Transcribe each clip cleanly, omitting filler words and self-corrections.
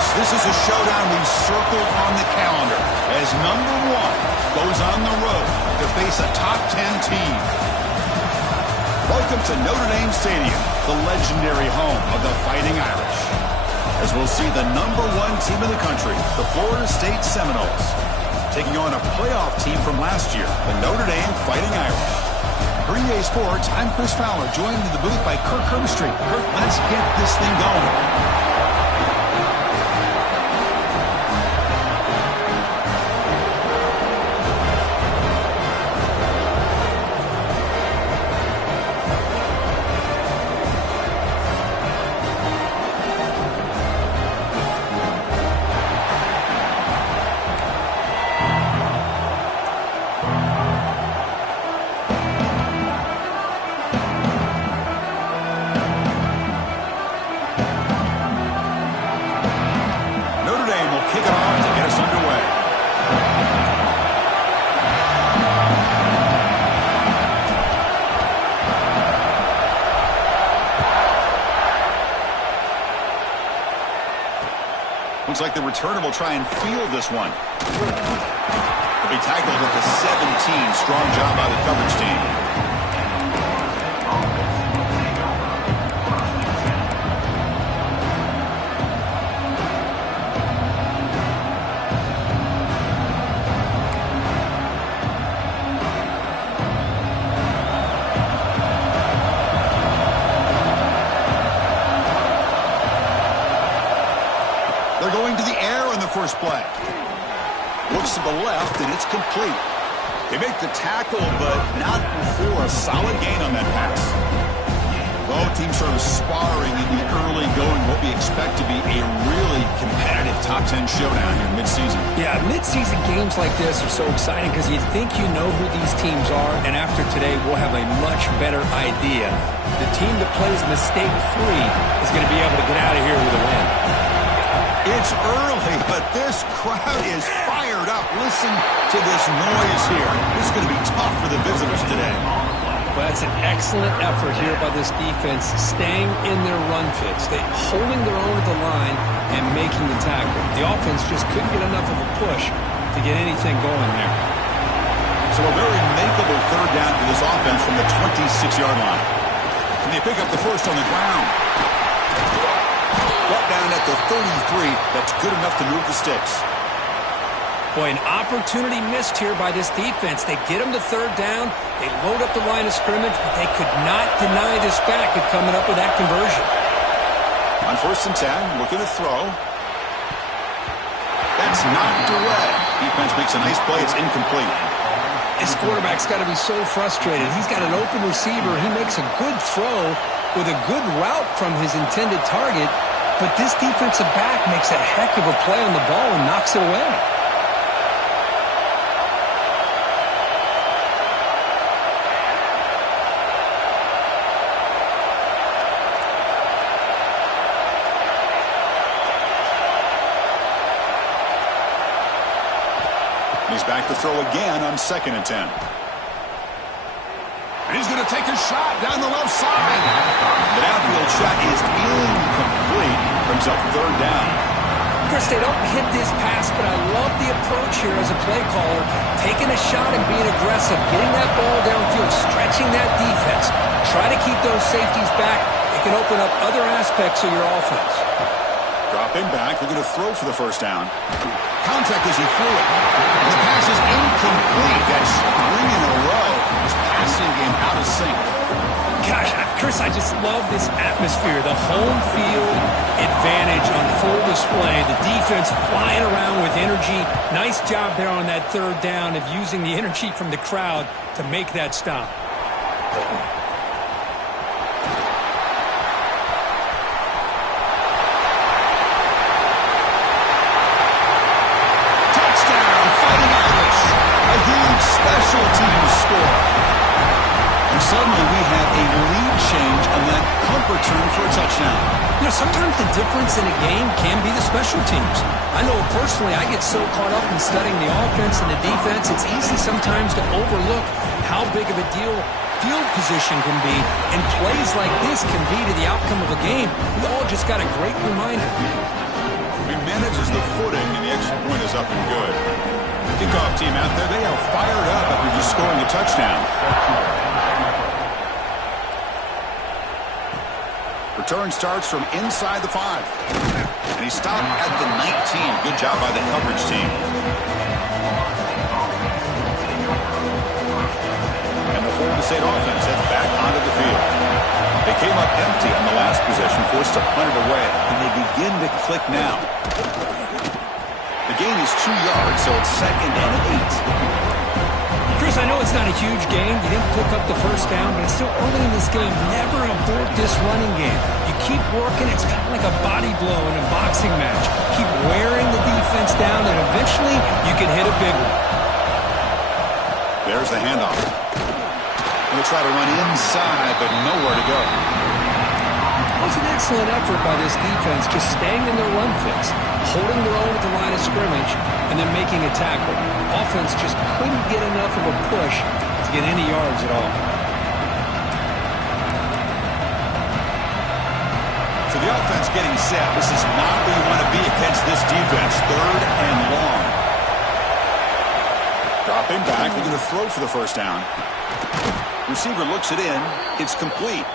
Fans, this is a showdown we've circled on the calendar as number 1 goes on the road to face a top 10 team. Welcome to Notre Dame Stadium, the legendary home of the Fighting Irish, as we'll see the number 1 team in the country, the Florida State Seminoles, taking on a playoff team from last year, the Notre Dame Fighting Irish. For EA Sports, I'm Chris Fowler, joined in the booth by Kirk Herbstreit. Kirk, let's get this thing going. Looks like the returner will try and field this one. He'll be tackled at the 17. Strong job by the coverage team. They're going to the air on the first play. Looks to the left, and it's complete. They make the tackle, but not before a solid gain on that pass. Both teams sort of sparring in the early going, what we expect to be a really competitive top 10 showdown here mid-season. Yeah, mid-season games like this are so exciting because you think you know who these teams are, and after today, we'll have a much better idea. The team that plays mistake-free is going to be able to get out of here with a win. It's early, but this crowd is fired up. Listen to this noise here. This is going to be tough for the visitors today. Well, that's an excellent effort here by this defense, staying in their run fix. They're holding their own at the line and making the tackle. The offense just couldn't get enough of a push to get anything going there. So a very makeable third down for this offense from the 26-yard line. Can they pick up the first on the ground? Brought down at the 33. That's good enough to move the sticks. Boy, an opportunity missed here by this defense. They get them to third down. They load up the line of scrimmage, but they could not deny this back of coming up with that conversion. On 1st and 10, looking to throw. That's knocked away. Defense makes a nice play. It's incomplete. This quarterback's got to be so frustrated. He's got an open receiver. He makes a good throw with a good route from his intended target. But this defensive back makes a heck of a play on the ball and knocks it away. He's back to throw again on 2nd and 10. And he's going to take a shot down the left side. The downfield shot is incomplete. Brings up 3rd down. Chris, they don't hit this pass, but I love the approach here as a play caller. Taking a shot and being aggressive, getting that ball downfield, stretching that defense. Try to keep those safeties back. It can open up other aspects of your offense. Dropping back, looking to throw for the first down. Contact as he threw it. And the pass is incomplete. That's 3 in a row. His passing game out of sync. Gosh, Chris, I just love this atmosphere. The home field advantage on full display. The defense flying around with energy. Nice job there on that 3rd down of using the energy from the crowd to make that stop. Touchdown, Fighting Irish. A huge special teams score. And suddenly we have a lead change on that punt return for a touchdown. You know, sometimes the difference in a game can be the special teams. I know personally I get so caught up in studying the offense and the defense, it's easy sometimes to overlook how big of a deal field position can be, and plays like this can be to the outcome of a game. We all just got a great reminder. He manages the footing, and the extra point is up and good. Kickoff team out there, they are fired up after just scoring a touchdown. Return starts from inside the 5. And he stopped at the 19. Good job by the coverage team. And the Florida State offense heads back onto the field. They came up empty on the last possession, forced to punt it away. And they begin to click now. The gain is 2 yards, so it's 2nd and 8. Chris, I know it's not a huge gain. You didn't pick up the first down, but it's still early in this game. Never abort this running game. You keep working. It's kind of like a body blow in a boxing match. Keep wearing the defense down, and eventually you can hit a big one. There's the handoff. Going to try to run inside, but nowhere to go. It was an excellent effort by this defense, just staying in their run fix, holding their own at the line of scrimmage, and then making a tackle. Offense just couldn't get enough of a push to get any yards at all. So the offense getting set. This is not where you want to be against this defense. 3rd and long. Dropping back. They're going to throw for the first down. Receiver looks it in. It's complete.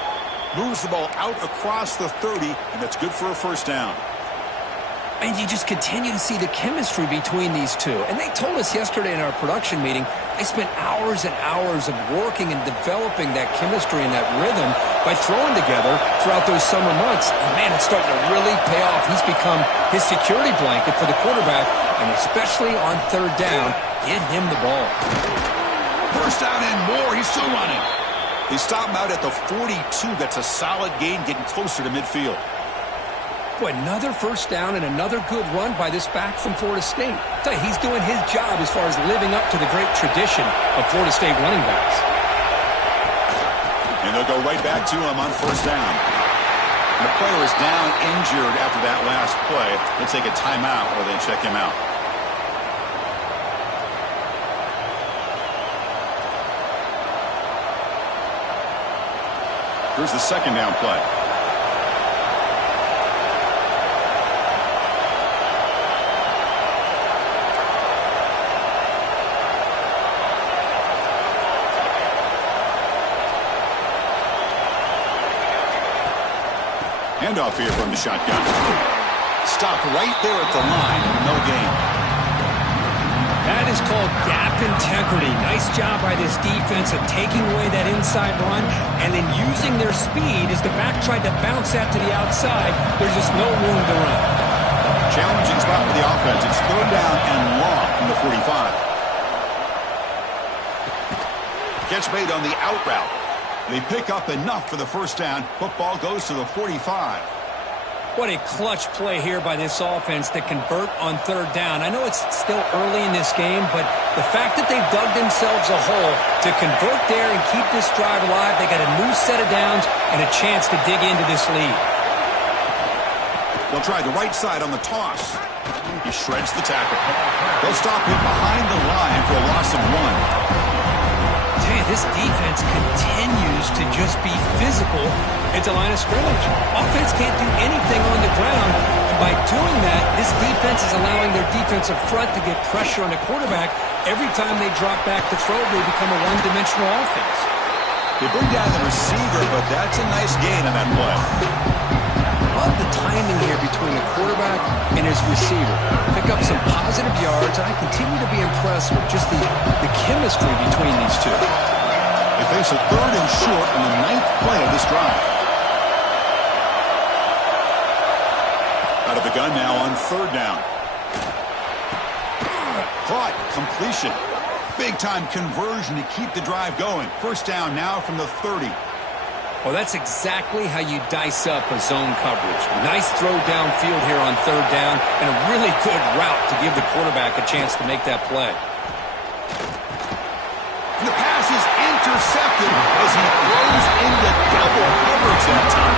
Moves the ball out across the 30, and that's good for a first down. And you just continue to see the chemistry between these two. And they told us yesterday in our production meeting, they spent hours and hours of working and developing that chemistry and that rhythm by throwing together throughout those summer months. And, man, it's starting to really pay off. He's become his security blanket for the quarterback, and especially on 3rd down, get him the ball. First down and more. He's still running. They stop him out at the 42. That's a solid gain, getting closer to midfield. Boy, another first down and another good run by this back from Florida State. I tell you, he's doing his job as far as living up to the great tradition of Florida State running backs. And they'll go right back to him on first down. And the player is down injured after that last play. They'll take a timeout or they check him out. Here's the 2nd down play. Handoff here from the shotgun. Stopped right there at the line. No gain. That is called gap integrity. Nice job by this defense of taking away that inside run and then using their speed as the back tried to bounce that to the outside. There's just no room to run. Challenging spot for the offense. It's 3rd down and long from the 45. Catch made on the out route. They pick up enough for the first down. Football goes to the 45. What a clutch play here by this offense to convert on 3rd down. I know it's still early in this game, but the fact that they've dug themselves a hole to convert there and keep this drive alive, they got a new set of downs and a chance to dig into this lead. They'll try the right side on the toss. He shreds the tackle. They'll stop him behind the line for a loss of 1. This defense continues to just be physical at the line of scrimmage. Offense can't do anything on the ground, and by doing that, this defense is allowing their defensive front to get pressure on the quarterback. Every time they drop back to throw, they become a one-dimensional offense. They bring down the receiver, but that's a nice gain on that play. Love the timing here between the quarterback and his receiver. Pick up some positive yards, and I continue to be impressed with just the chemistry between these two. They face a 3rd and short on the 9th play of this drive. Out of the gun now on 3rd down. Caught. Completion. Big-time conversion to keep the drive going. First down now from the 30. Well, that's exactly how you dice up a zone coverage. Nice throw downfield here on 3rd down, and a really good route to give the quarterback a chance to make that play. And the pass is intercepted as he throws into double coverage that time.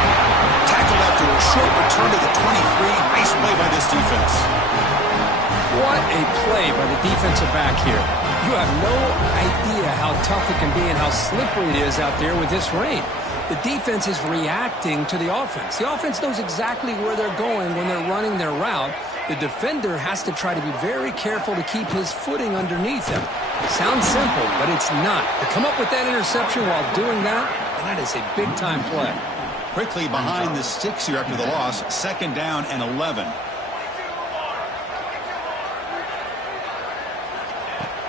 Tackled after a short return to the 23. Nice play by this defense. What a play by the defensive back here. You have no idea how tough it can be and how slippery it is out there with this rain. The defense is reacting to the offense. The offense knows exactly where they're going when they're running their route, The defender has to try to be very careful to keep his footing underneath him. Sounds simple, but it's not. To come up with that interception while doing that is a big-time play. Quickly behind the sticks here after the loss. 2nd down and 11.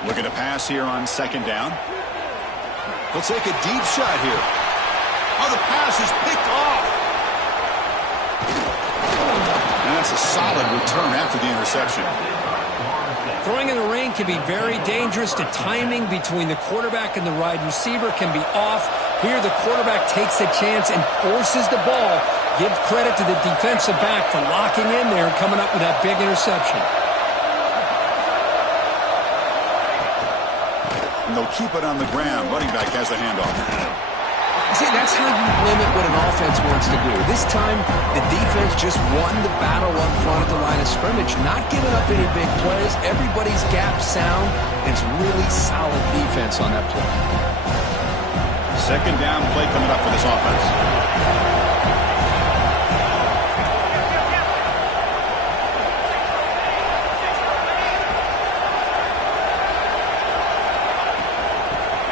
Looking to pass here on 2nd down. He'll take a deep shot here. Oh, the pass is picked off. And that's a solid return after the interception. Throwing in the rain can be very dangerous. The timing between the quarterback and the wide receiver can be off. Here the quarterback takes a chance and forces the ball. Give credit to the defensive back for locking in there and coming up with that big interception. And they'll keep it on the ground. Running back has the handoff. See, that's how you limit what an offense wants to do. This time, the defense just won the battle up front at the line of scrimmage, not giving up any big plays. Everybody's gap sound. It's really solid defense on that play. 2nd down play coming up for this offense.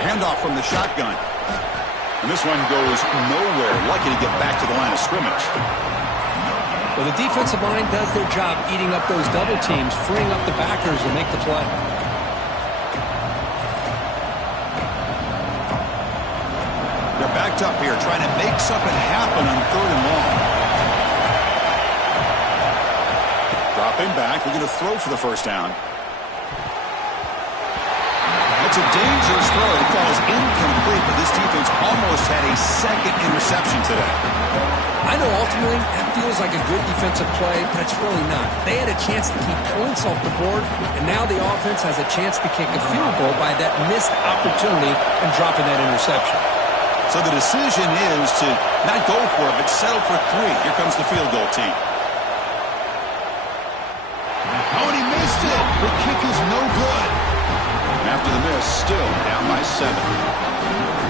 Handoff from the shotgun. And this one goes nowhere. Lucky to get back to the line of scrimmage. Well, the defensive line does their job eating up those double teams, freeing up the backers to make the play. They're backed up here, trying to make something happen on 3rd and long. Dropping back, we're going to throw for the 1st down. It's a dangerous throw. It falls incomplete, but this defense almost had a 2nd interception today. I know ultimately that feels like a good defensive play, but it's really not. They had a chance to keep points off the board, and now the offense has a chance to kick a field goal by that missed opportunity and dropping that interception. So the decision is to not go for it, but settle for 3. Here comes the field goal team. Oh, and he missed it. The kick is no good. After the miss, still down by 7.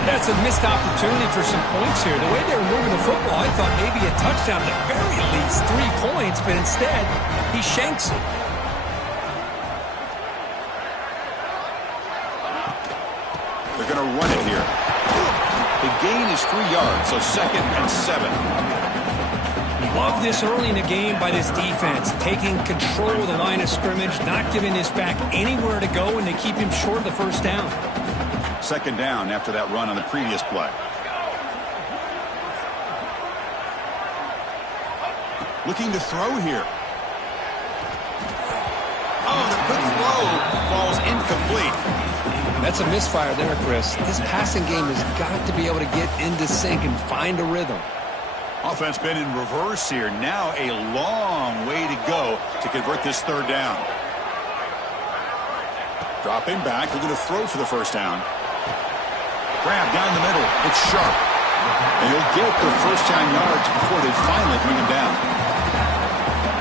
That's a missed opportunity for some points here. The way they were moving the football, I thought maybe a touchdown, at the very least 3 points, but instead, he shanks it. They're going to run it here. The gain is 3 yards, so 2nd and 7. Love this early in the game by this defense, taking control of the line of scrimmage, not giving this back anywhere to go, and they keep him short of the 1st down. 2nd down after that run on the previous play. Looking to throw here. Oh, the quick throw falls incomplete. That's a misfire there, Chris. This passing game has got to be able to get into sync and find a rhythm. Offense been in reverse here. Now a long way to go to convert this 3rd down. Dropping back. We're going to throw for the 1st down. Grab down the middle. It's sharp. And he'll get the 1st down yards before they finally bring him down.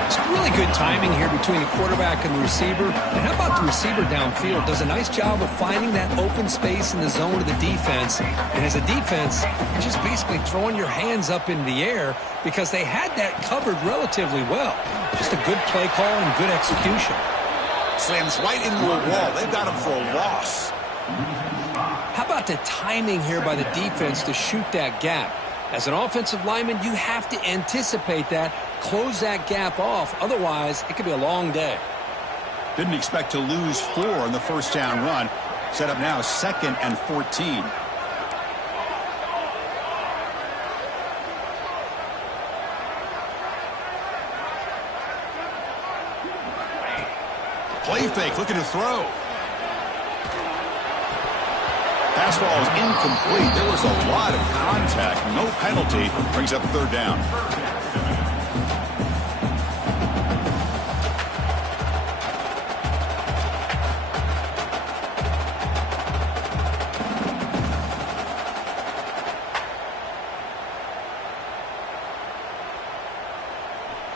Some really good timing here between the quarterback and the receiver. And how about the receiver downfield? Does a nice job of finding that open space in the zone of the defense. And as a defense, you're just basically throwing your hands up in the air because they had that covered relatively well. Just a good play call and good execution. Slams right into a wall. They've got him for a loss. How about the timing here by the defense to shoot that gap? As an offensive lineman, you have to anticipate that, close that gap off. Otherwise, it could be a long day. Didn't expect to lose 4 on the 1st down run. Set up now 2nd and 14. Play fake, looking to throw. Pass ball is incomplete. There was a lot of contact. No penalty. Brings up 3rd down.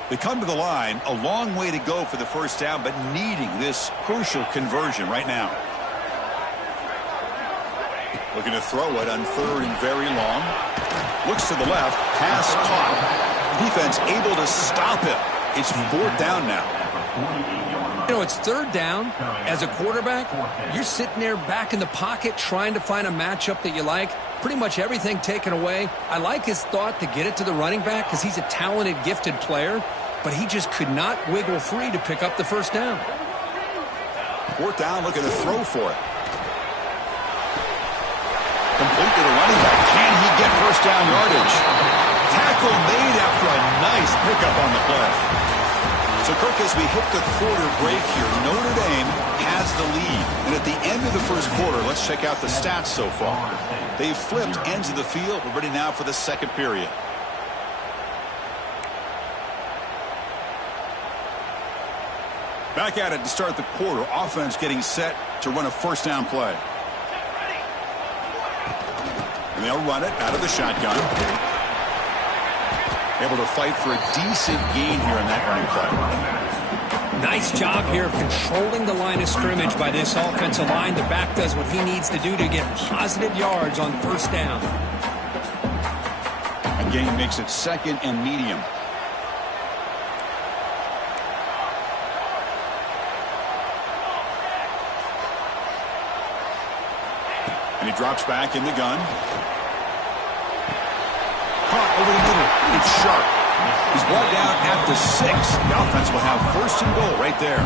They come to the line. A long way to go for the 1st down, but needing this crucial conversion right now. Looking to throw it on 3rd and very long. Looks to the left. Pass caught. Defense able to stop him. It's 4th down now. You know, it's third down. As a quarterback, you're sitting there back in the pocket trying to find a matchup that you like. Pretty much everything taken away. I like his thought to get it to the running back because he's a talented, gifted player, but he just could not wiggle free to pick up the first down. Fourth down, looking to throw for it. Complete to the running back. Can he get first down yardage? Tackle made after a nice pickup on the play. So, Kirk, as we hit the quarter break here, Notre Dame has the lead. And at the end of the first quarter, let's check out the stats so far. They've flipped ends of the field. We're ready now for the second period. Back at it to start the quarter. Offense getting set to run a first down play. And they'll run it out of the shotgun. Able to fight for a decent gain here in that running play. Nice job here of controlling the line of scrimmage by this offensive line. The back does what he needs to do to get positive yards on first down. A gain makes it second and medium. And he drops back in the gun. Caught over the middle. It's sharp. He's brought down at the 6. The offense will have first and goal right there.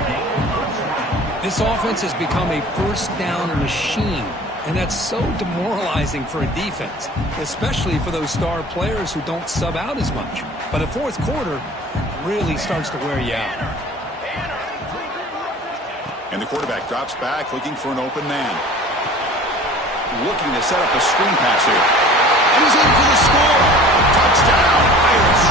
This offense has become a first down machine, and that's so demoralizing for a defense, especially for those star players who don't sub out as much. By the fourth quarter, it really starts to wear you out. And the quarterback drops back, looking for an open man. Looking to set up a screen pass here. And he's in for the score. Touchdown, Irish.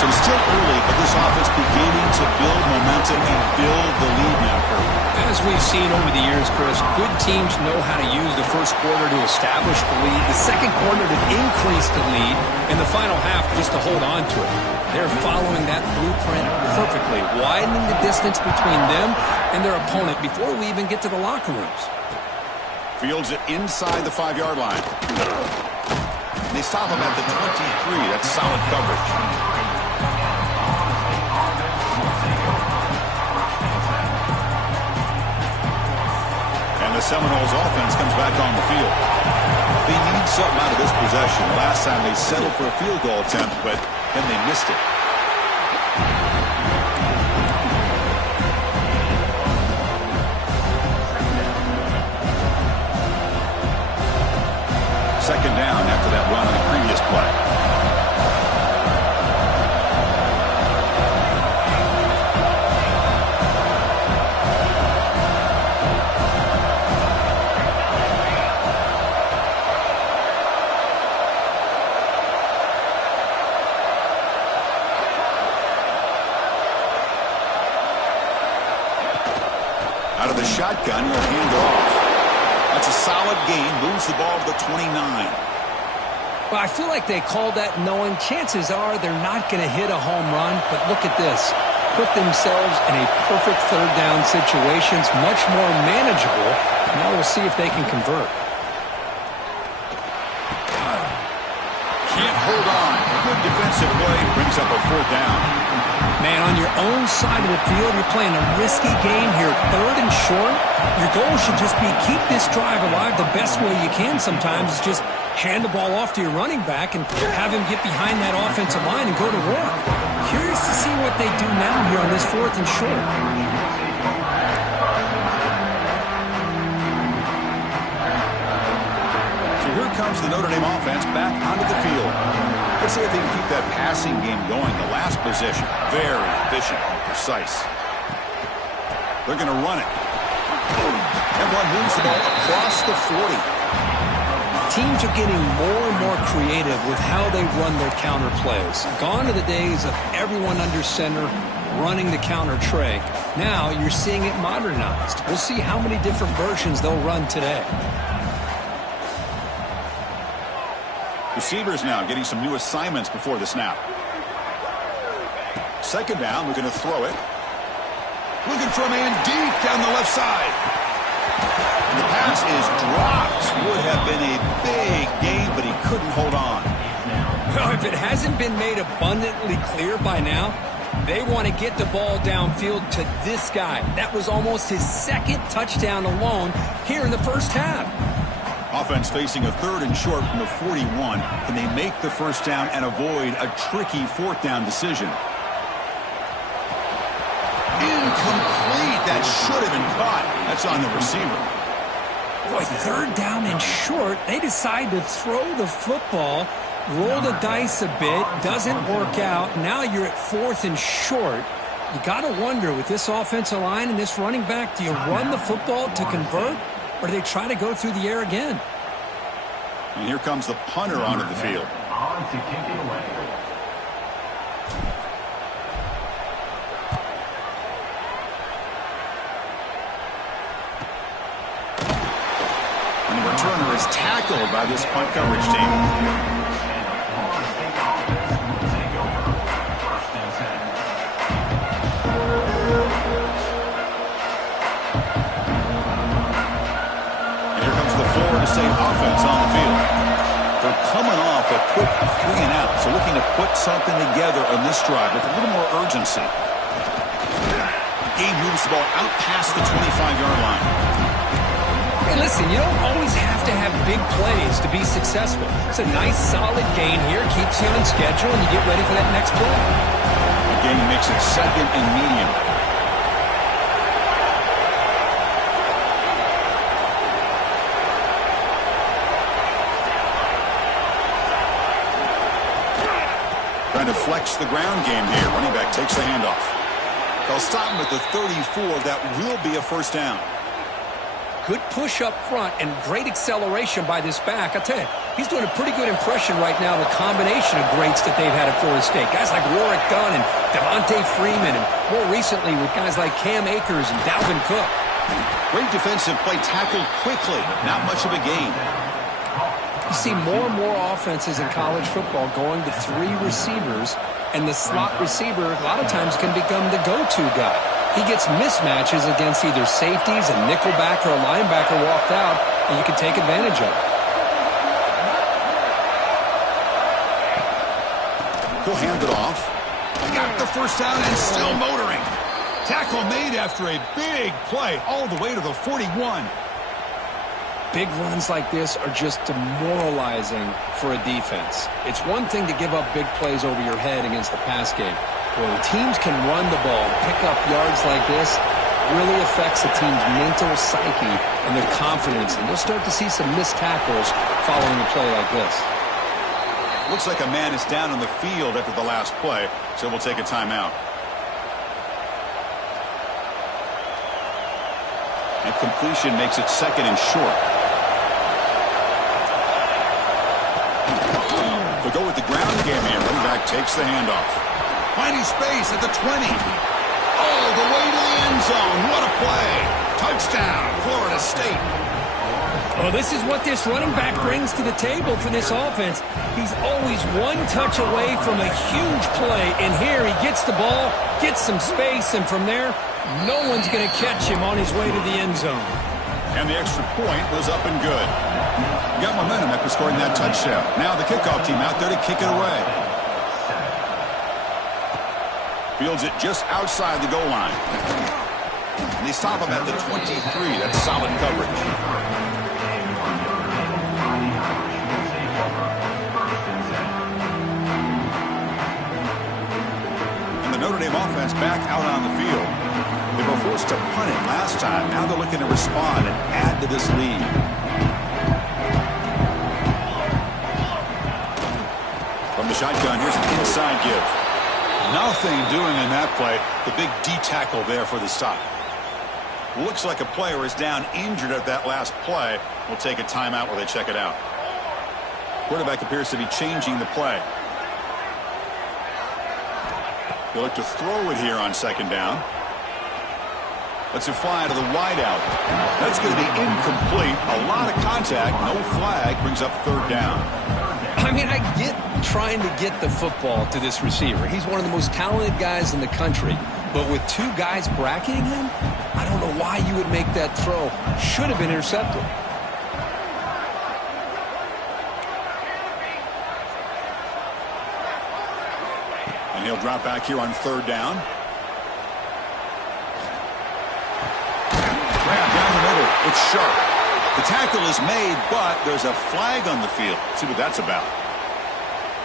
So it's still early, but this offense beginning to build momentum and build the lead now, Kurt. As we've seen over the years, Chris, good teams know how to use the first quarter to establish the lead, the second quarter to increase the lead, and the final half just to hold on to it. They're following that blueprint perfectly, widening the distance between them and their opponent before we even get to the locker rooms. Fields it inside the 5-yard line. And they stop him at the 23. That's solid coverage. And the Seminoles offense comes back on the field. They need something out of this possession. Last time they settled for a field goal attempt, but then they missed it. Second down after that run on the previous play. Out of the shotgun, he'll hand it off. That's a solid gain. Moves the ball to the 29. Well, I feel like they called that knowing chances are they're not going to hit a home run. But look at this. Put themselves in a perfect third down situation. It's much more manageable. Now we'll see if they can convert. Can't hold on. Good defensive play. Brings up a fourth down. Man, on your own side of the field, you're playing a risky game here. Third and short. Your goal should just be keep this drive alive the best way you can sometimes is just hand the ball off to your running back and have him get behind that offensive line and go to work. Curious to see what they do now here on this fourth and short. So here comes the Notre Dame offense back onto the field. Let's see if they can keep that passing game going. The last possession, very efficient and precise. They're going to run it. Everyone moves the ball across the 40. Teams are getting more and more creative with how they run their counter plays. Gone are the days of everyone under center running the counter tray. Now you're seeing it modernized. We'll see how many different versions they'll run today. Receivers now getting some new assignments before the snap. Second down, we're going to throw it. Looking for a man deep down the left side. And the pass is dropped. Would have been a big gain, but he couldn't hold on. Well, if it hasn't been made abundantly clear by now, They want to get the ball downfield to this guy. That was almost his second touchdown alone here in the first half. Offense facing a 3rd and short from the 41. Can they make the first down and avoid a tricky 4th down decision? Incomplete. That should have been caught. That's on the receiver. Boy, 3rd down and short. They decide to throw the football, roll the dice a bit, doesn't work out. Now you're at 4th and short. You got to wonder, with this offensive line and this running back, do you run the football to convert, or do they try to go through the air again? And here comes the punter onto the field. On to kick it away. And the returner is tackled by this punt coverage team. Florida State offense on the field. They're coming off a quick 3 and out, so looking to put something together on this drive with a little more urgency. Game moves the ball out past the 25-yard line. Hey, listen, you don't always have to have big plays to be successful. It's a nice, solid gain here, keeps you on schedule, and you get ready for that next play. The game makes it 2nd and medium. Trying to flex the ground game here. Running back takes the handoff. They'll stop him at the 34. That will be a first down. Good push up front and great acceleration by this back. I tell you, he's doing a pretty good impression right now of a combination of greats that they've had at Florida State. Guys like Warwick Dunn and Devontae Freeman, and more recently with guys like Cam Akers and Dalvin Cook. Great defensive play, tackled quickly. Not much of a gain. You see more and more offenses in college football going to 3 receivers, and the slot receiver a lot of times can become the go-to guy. He gets mismatches against either safeties, a nickelback, or a linebacker walked out, and you can take advantage of it. He'll hand it off. Got the first down and still motoring. Tackle made after a big play all the way to the 41. Big runs like this are just demoralizing for a defense. It's one thing to give up big plays over your head against the pass game. When teams can run the ball, pick up yards like this, really affects the team's mental psyche and their confidence. And you'll start to see some missed tackles following a play like this. Looks like a man is down on the field after the last play, so we'll take a timeout. And completion makes it 2nd and short. They'll go with the ground game here. Running back takes the handoff. Finding space at the 20. All the way to the end zone. What a play. Touchdown, Florida State. Well, this is what this running back brings to the table for this offense. He's always one touch away from a huge play. And here he gets the ball, gets some space, and from there, no one's going to catch him on his way to the end zone. And the extra point was up and good. Got momentum after scoring that touchdown. Now the kickoff team out there to kick it away. Fields it just outside the goal line. And they stop him at the 23. That's solid coverage. And the Notre Dame offense back out on the field. They were forced to punt it last time. Now they're looking to respond and add to this lead. From the shotgun, here's an inside give. Nothing doing in that play. The big D tackle there for the stop. Looks like a player is down injured at that last play. We'll take a timeout while they check it out. Quarterback appears to be changing the play. They'll look to throw it here on 2nd down. Lets it fly to the wideout. That's going to be incomplete. A lot of contact. No flag. Brings up 3rd down. I mean, I get trying to get the football to this receiver. He's one of the most talented guys in the country. But with 2 guys bracketing him, I don't know why you would make that throw. Should have been intercepted. And And he'll drop back here on third down. Grab down the middle. It's sharp. The tackle is made, but there's a flag on the field. Let's see what that's about.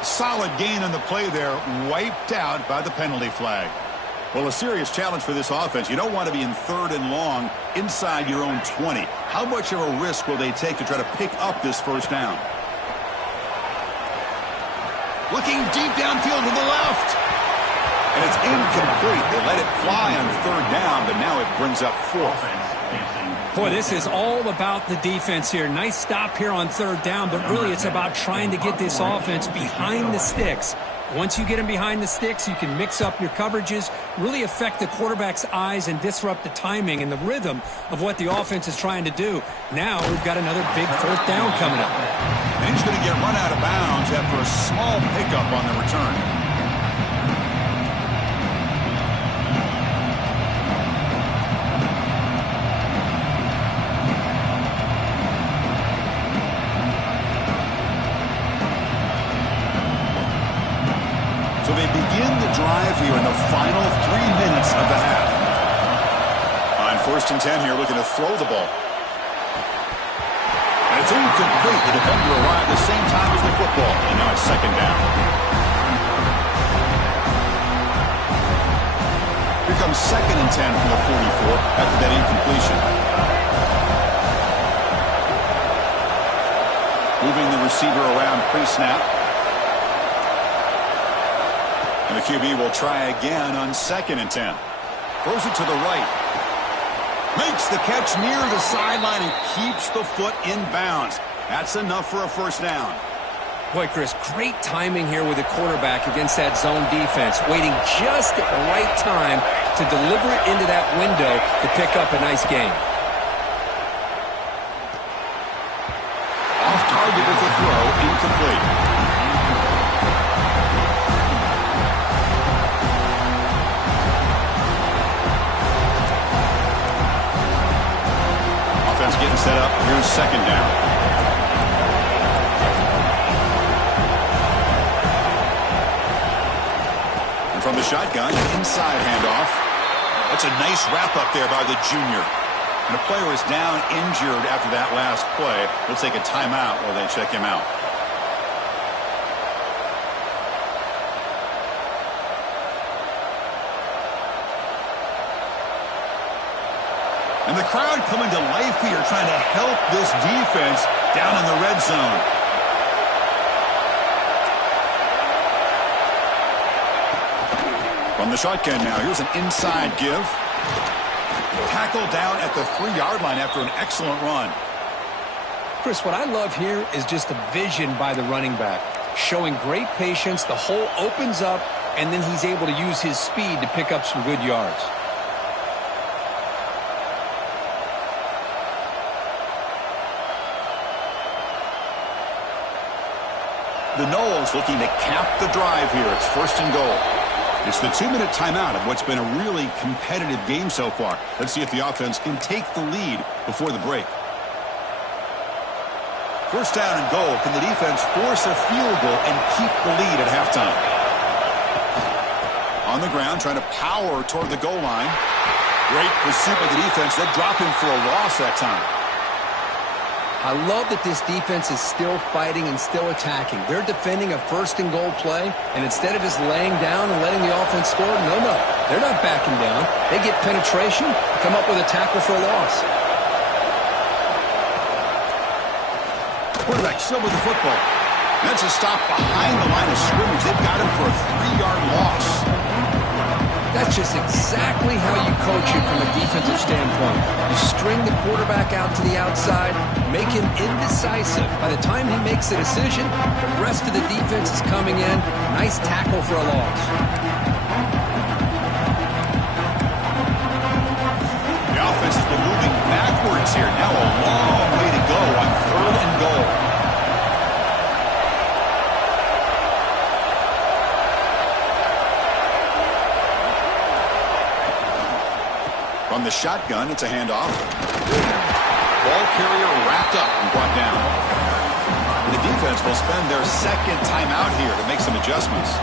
Solid gain on the play there, wiped out by the penalty flag. Well, a serious challenge for this offense. You don't want to be in third and long inside your own 20. How much of a risk will they take to try to pick up this first down? Looking deep downfield to the left. And it's incomplete. They let it fly on third down, but now it brings up fourth. Boy, this is all about the defense here. Nice stop here on third down, but really it's about trying to get this offense behind the sticks. Once you get them behind the sticks, you can mix up your coverages, really affect the quarterback's eyes and disrupt the timing and the rhythm of what the offense is trying to do. Now we've got another big fourth down coming up. And he's going to get run out of bounds after a small pickup on the return. So they begin the drive here in the final 3 minutes of the half. On first and 10 here, looking to throw the ball. And it's incomplete. The defender arrived the same time as the football. And now it's second down. Here comes second and 10 from the 44 after that incompletion. Moving the receiver around pre-snap. And the QB will try again on second and 10. Throws it to the right. Makes the catch near the sideline and keeps the foot in bounds. That's enough for a first down. Boy, Chris, great timing here with the quarterback against that zone defense. Waiting just at the right time to deliver it into that window to pick up a nice gain. Off target with the throw, incomplete. Getting set up. Here's second down. And from the shotgun, an inside handoff. That's a nice wrap up there by the junior. And the player is down injured after that last play. We'll take a timeout while they check him out. And the crowd coming to life here, trying to help this defense down in the red zone. From the shotgun now, here's an inside give. Tackled down at the 3-yard line after an excellent run. Chris, what I love here is just the vision by the running back. Showing great patience, the hole opens up, and then he's able to use his speed to pick up some good yards. The Noles looking to cap the drive here. It's first and goal. It's the 2-minute timeout of what's been a really competitive game so far. Let's see if the offense can take the lead before the break. First down and goal. Can the defense force a field goal and keep the lead at halftime? On the ground, trying to power toward the goal line. Great pursuit by the defense. They'll drop him for a loss that time. I love that this defense is still fighting and still attacking. They're defending a first and goal play, and instead of just laying down and letting the offense score, no, they're not backing down. They get penetration, come up with a tackle for a loss. Quarterback still with the football. That's a stop behind the line of scrimmage. They've got him for a 3-yard loss. That's just exactly how you coach it from a defensive standpoint. You string the quarterback out to the outside, make him indecisive. By the time he makes the decision, the rest of the defense is coming in. Nice tackle for a loss. The offense has been moving backwards here. Now a long way to go on third and goal. From the shotgun, it's a handoff. Ball carrier wrapped up and brought down. The defense will spend their second timeout here to make some adjustments.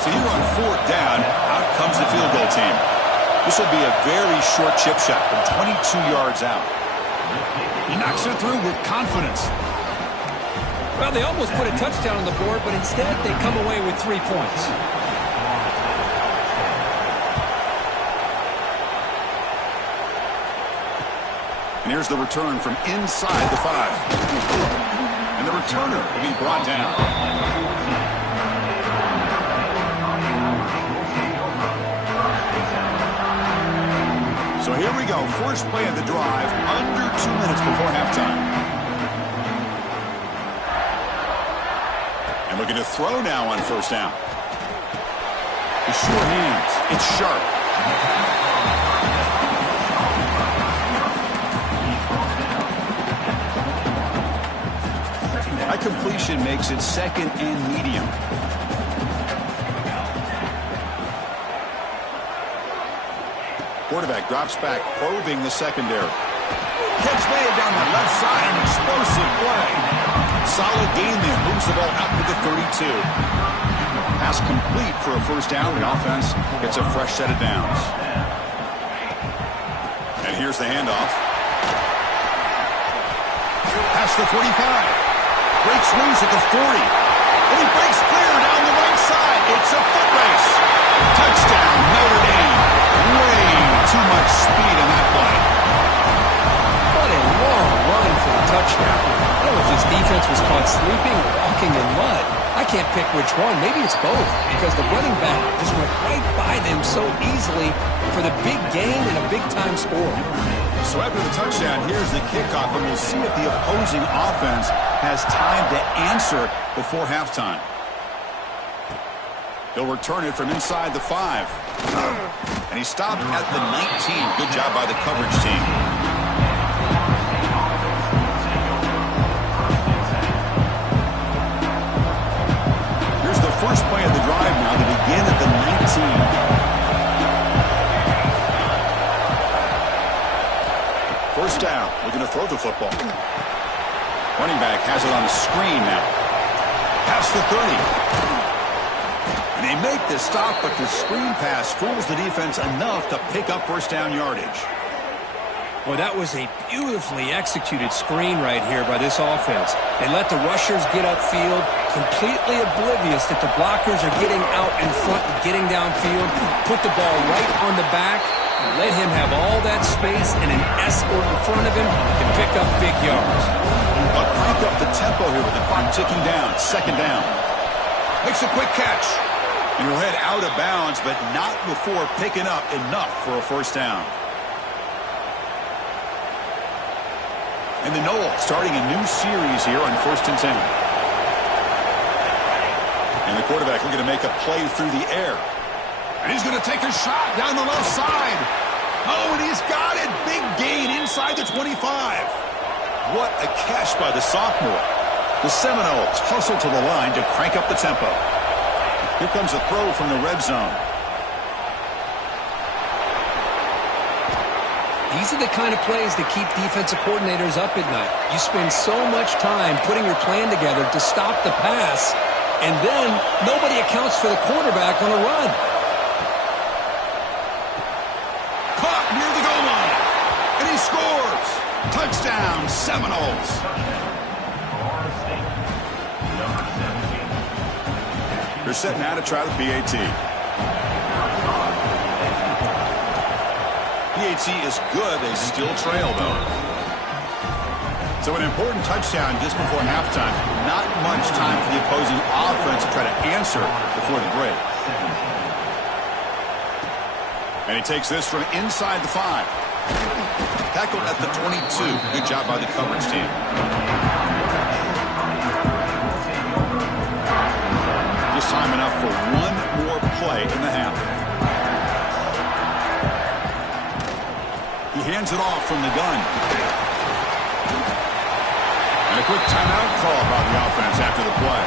So here on fourth down, out comes the field goal team. This will be a very short chip shot from 22 yards out. He knocks it through with confidence. Well, they almost put a touchdown on the board, but instead they come away with 3 points. And here's the return from inside the 5. And the returner will be brought down. So here we go. First play of the drive, under 2 minutes before halftime. And looking to throw now on first down. The short hands. It's sharp. That completion makes it second and medium. Quarterback drops back, probing the secondary. Catch made down the left side, an explosive play. Solid gain there, moves the ball out to the 32. Pass complete for a first down. The offense gets a fresh set of downs. And here's the handoff. Past the 45. Breaks loose at the 40. And he breaks clear down the right side. It's a foot race. Touchdown, Notre Dame. Way too much speed in that play. What a long run for the touchdown. I don't know if his defense was caught sleeping or walking in mud. I can't pick which one. Maybe it's both, because the running back just went right by them so easily for the big gain and a big-time score. So after the touchdown, here's the kickoff, and we'll see if the opposing offense has time to answer before halftime. He'll return it from inside the 5. And he stopped at the 19. Good job by the coverage team. Here's the first play of the drive now to begin at the 19. First down, looking to throw the football. Running back has it on the screen now. Past the 30. And they make the stop, but the screen pass fools the defense enough to pick up first down yardage. Well, that was a beautifully executed screen right here by this offense. They let the rushers get upfield, completely oblivious that the blockers are getting out in front and getting downfield. Put the ball right on the back, let him have all that space and an escort in front of him to pick up big yards. But crank up the tempo here with the clock ticking down. Second down. Makes a quick catch. And he'll head out of bounds, but not before picking up enough for a first down. And the Noles starting a new series here on 1st and 10. And the quarterback looking to make a play through the air. And he's going to take a shot down the left side. Oh, and he's got it. Big gain inside the 25. What a catch by the sophomore. The Seminoles hustle to the line to crank up the tempo. Here comes a throw from the red zone. These are the kind of plays that keep defensive coordinators up at night. You spend so much time putting your plan together to stop the pass, and then nobody accounts for the quarterback on a run. Caught near the goal line, and he scores. Touchdown, Seminoles. They're set now to try the PAT. PAT is good. They still trail, though. So an important touchdown just before halftime. Not much time for the opposing offense to try to answer before the break. And he takes this from inside the 5. Tackled at the 22. Good job by the coverage team. Just time enough for one more play in the half. He hands it off from the gun. And a quick timeout call by the offense after the play.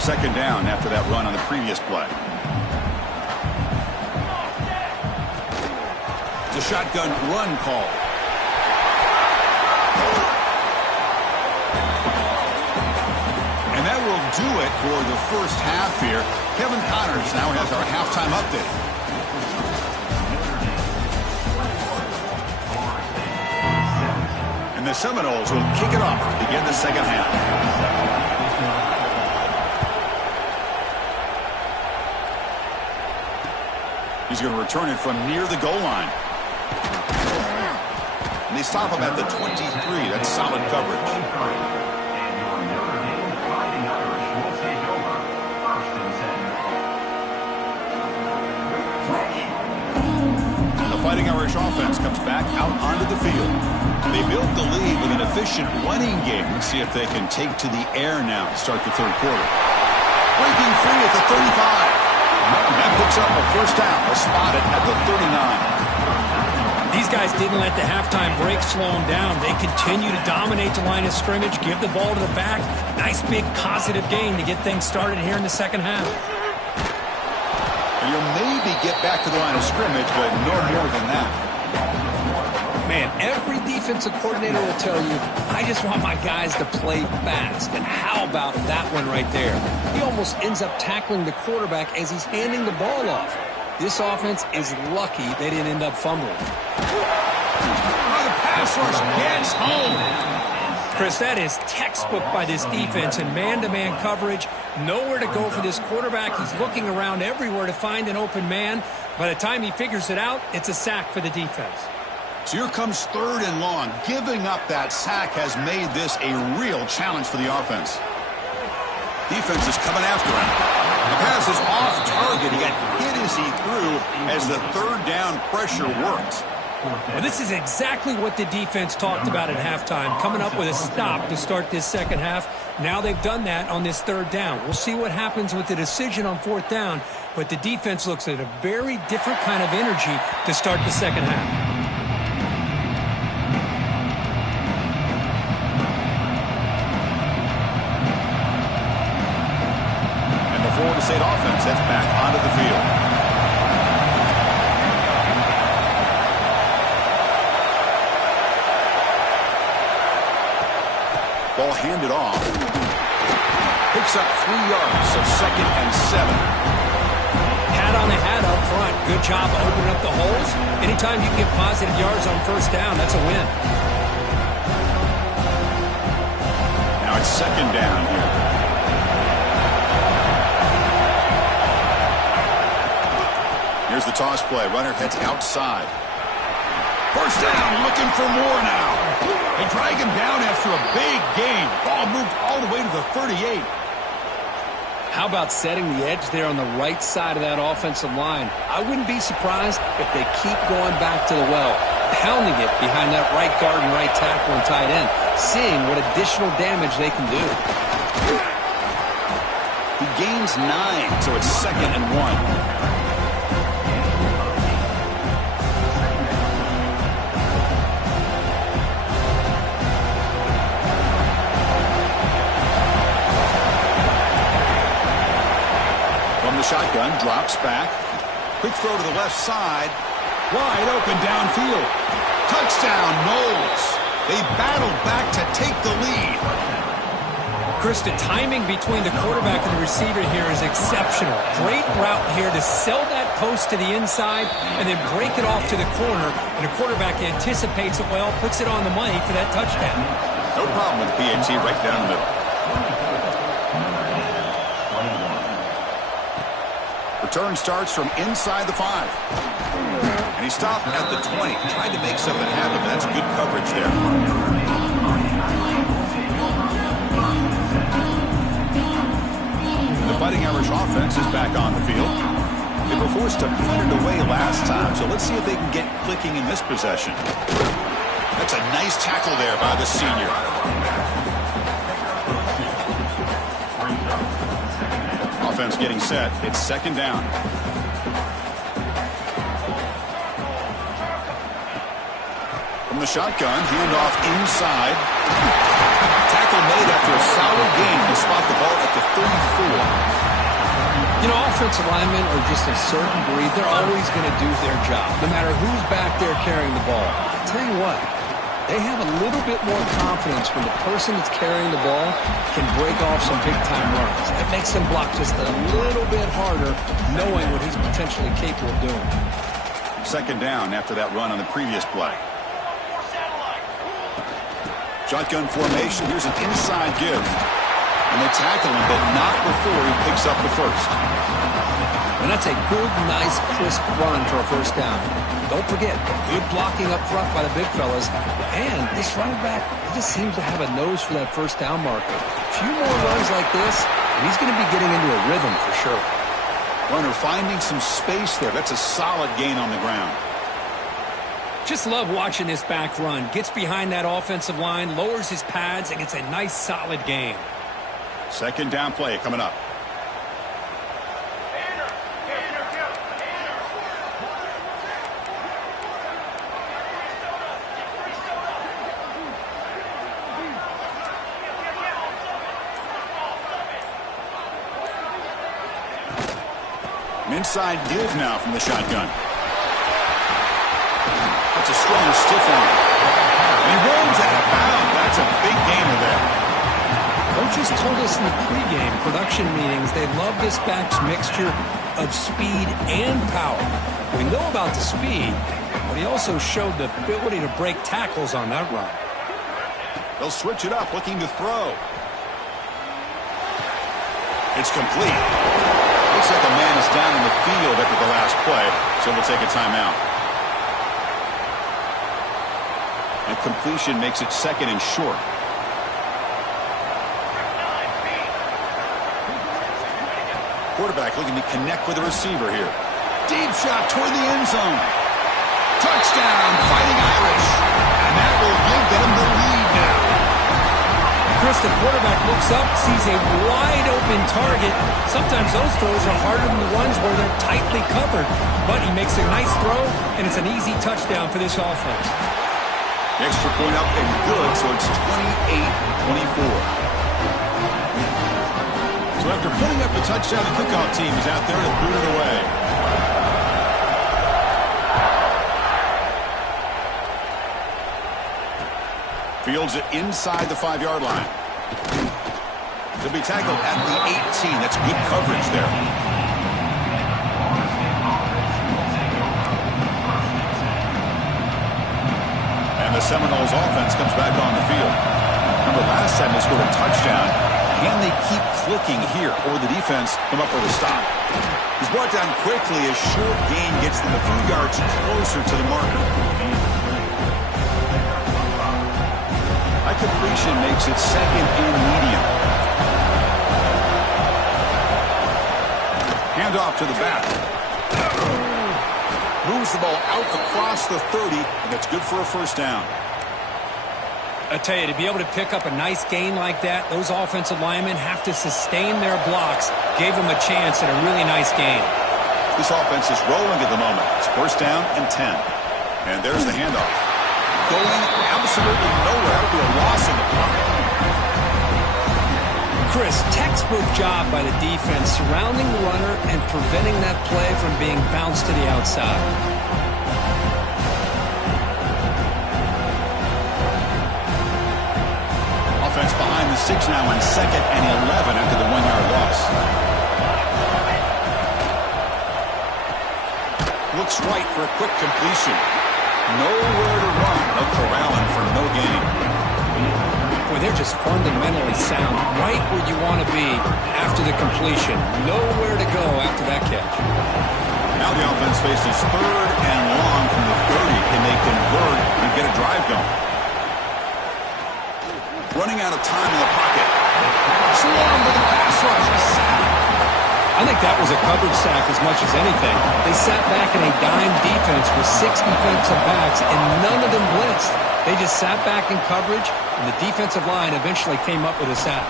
Second down after that run on the previous play. It's a shotgun run call. And that will do it for first half here. Kevin Connors now has our halftime update. And the Seminoles will kick it off to begin the second half. He's going to return it from near the goal line. And they stop him at the 23. That's solid coverage. Fighting Irish offense comes back out onto the field. They built the lead with an efficient running game. Let's see if they can take to the air now to start the third quarter. Breaking free at the 35. That picks up a first down. A spotted at the 39. These guys didn't let the halftime break slow them down. They continue to dominate the line of scrimmage, give the ball to the back. Nice big positive gain to get things started here in the second half. You'll maybe get back to the line of scrimmage, but no more than that. Man, every defensive coordinator will tell you, I just want my guys to play fast. And how about that one right there? He almost ends up tackling the quarterback as he's handing the ball off. This offense is lucky they didn't end up fumbling. Oh, the pass rush gets home. Chris, that is textbook by this defense in man-to-man coverage. Nowhere to go for this quarterback. He's looking around everywhere to find an open man. By the time he figures it out, it's a sack for the defense. So here comes third and long. Giving up that sack has made this a real challenge for the offense. Defense is coming after him. The pass is off target. He got hit as he threw as the third down pressure worked. Well, this is exactly what the defense talked about at halftime, coming up with a stop to start this second half. Now they've done that on this third down. We'll see what happens with the decision on fourth down, but the defense looks at a very different kind of energy to start the second half. And the Florida State offense heads back onto the field. Ball handed off. Picks up 3 yards, so 2nd and 7. Hat on the hat up front. Good job opening up the holes. Anytime you can get positive yards on first down, that's a win. Now it's 2nd down here. Here's the toss play. Runner heads outside. First down, looking for more now. They drag him down after a big gain. Ball moved all the way to the 38. How about setting the edge there on the right side of that offensive line? I wouldn't be surprised if they keep going back to the well, pounding it behind that right guard and right tackle and tight end, seeing what additional damage they can do. He gains 9, so it's 2nd and 1. Shotgun drops back. Quick throw to the left side. Wide open downfield. Touchdown, Noles. They battled back to take the lead. Chris, the timing between the quarterback and the receiver here is exceptional. Great route here to sell that post to the inside and then break it off to the corner. And the quarterback anticipates it well, puts it on the money for that touchdown. No problem with the PAT right down the middle. Return starts from inside the 5. And he stopped at the 20. Tried to make something happen, but that's good coverage there. The Fighting Irish offense is back on the field. They were forced to punt it away last time, so let's see if they can get clicking in this possession. That's a nice tackle there by the senior. Offense getting set. It's 2nd down. From the shotgun, handoff inside. Tackle made after a solid gain to spot the ball at the 34. You know, offensive linemen are just a certain breed. They're always going to do their job, no matter who's back there carrying the ball. I'll tell you what, They have a little bit more confidence when the person that's carrying the ball can break off some big-time runs. It makes them block just a little bit harder, knowing what he's potentially capable of doing. Second down after that run on the previous play. Shotgun formation. Here's an inside give. And they tackle him, but not before he picks up the first. And that's a good, nice, crisp run for a first down. Don't forget, good blocking up front by the big fellas. And this running back, he just seems to have a nose for that first down marker. A few more runs like this, and he's going to be getting into a rhythm for sure. Runner finding some space there. That's a solid gain on the ground. Just love watching this back run. Gets behind that offensive line, lowers his pads, and gets a nice, solid gain. Second down play coming up. Inside give now from the shotgun. That's a strong stiff arm. And he rolls out of bounds. That's a big gainer there. Coaches told us in the pregame production meetings they love this back's mixture of speed and power. We know about the speed, but he also showed the ability to break tackles on that run. They'll switch it up, looking to throw. It's complete. Looks like a man is down in the field after the last play, so we'll take a timeout. And completion makes it second and short. Quarterback looking to connect with the receiver here. Deep shot toward the end zone. Touchdown, Fighting Irish. And that will give them the lead now. Chris, the quarterback looks up, sees a wide-open target. Sometimes those throws are harder than the ones where they're tightly covered. But he makes a nice throw, and it's an easy touchdown for this offense. The extra point up and good, so it's 28-24. So after putting up the touchdown, the kickoff team is out there to boot it away. Fields it inside the 5-yard line. He'll be tackled at the 18. That's good coverage there. And the Seminoles offense comes back on the field. Remember, last time they scored a touchdown. Can they keep clicking here, or will the defense come up with a stop? He's brought down quickly as short gain gets them a few yards closer to the marker. High completion makes it second and medium. Handoff to the back. Moves the ball out across the 30, and that's good for a first down. I tell you, to be able to pick up a nice gain like that, those offensive linemen have to sustain their blocks. Gave them a chance at a really nice gain. This offense is rolling at the moment. It's first down and 10. And there's the handoff. Going absolutely nowhere. That would be a loss in the play. Chris, textbook job by the defense surrounding the runner and preventing that play from being bounced to the outside. Offense behind the 6 now on second and 11 after the 1-yard loss. Looks right for a quick completion. Nowhere to run. They'll corral him for no gain. Boy, they're just fundamentally sound. Right where you want to be after the completion. Nowhere to go after that catch. Now the offense faces third and long from the 30. Can they convert and get a drive going? Running out of time in the pocket. Swarm with a pass rush. I think that was a coverage sack as much as anything. They sat back in a dime defense with 6 defensive backs, and none of them blitzed. They just sat back in coverage, and the defensive line eventually came up with a sack.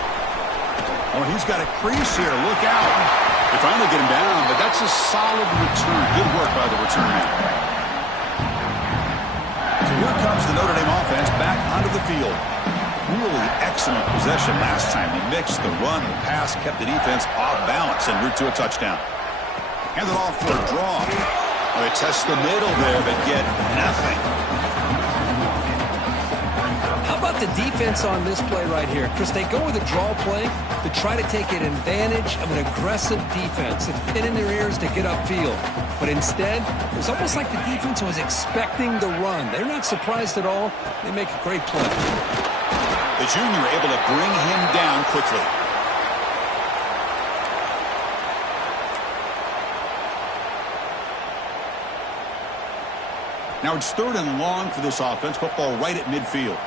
Oh, he's got a crease here. Look out. They finally get him down, but that's a solid return. Good work by the return man. So here comes the Notre Dame offense back onto the field. Really excellent possession last time. They mixed the run and the pass, kept the defense off balance en route to a touchdown. Hand it off for a draw. Well, they test the middle there, but get nothing. about the defense on this play right here? Chris, they go with a draw play to try to take an advantage of an aggressive defense and pin in their ears to get upfield. But instead, it was almost like the defense was expecting the run. They're not surprised at all. They make a great play. The junior able to bring him down quickly. Now it's 3rd and long for this offense. Football right at midfield.